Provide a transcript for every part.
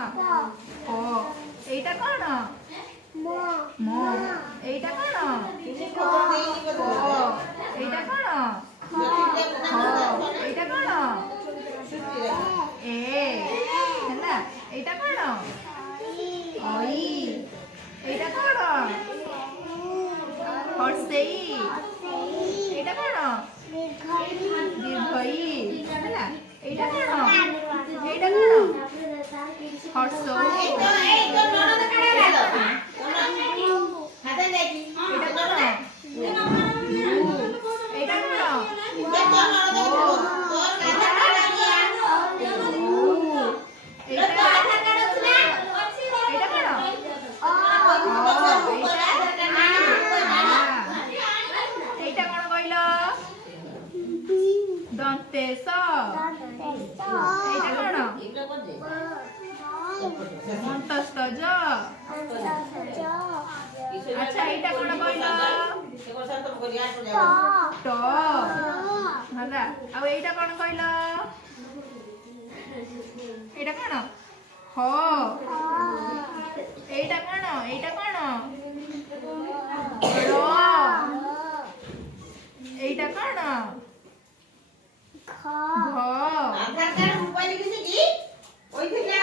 ক এইটা কোন ম এইটা কোন ক এইটা কোন খ এইটা কোন এ ହେଲା এইটা কোন অই এইটা কোন হর্ষেই এইটা কোন দীর্ঘই ହେଲା এইটা কোন এইটা কোন হর্ষ এইটা কোন এইটা কোন কইল দন্তেশ এইটা কোন মন্তস্তজ আচ্ছা এইটা কোন কইল ট ହେଲା ଆଉ এইটা কোন কইল এইটা কোন হ এইটা কোন র এইটা কোন ঘ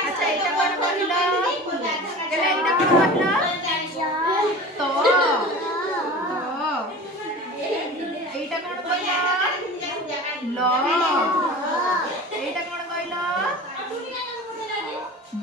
আচ্ছা এইটা কোন কইল এইটা কোন কইল ত এইটা কোন কইল ল এইটা কোন কইল ব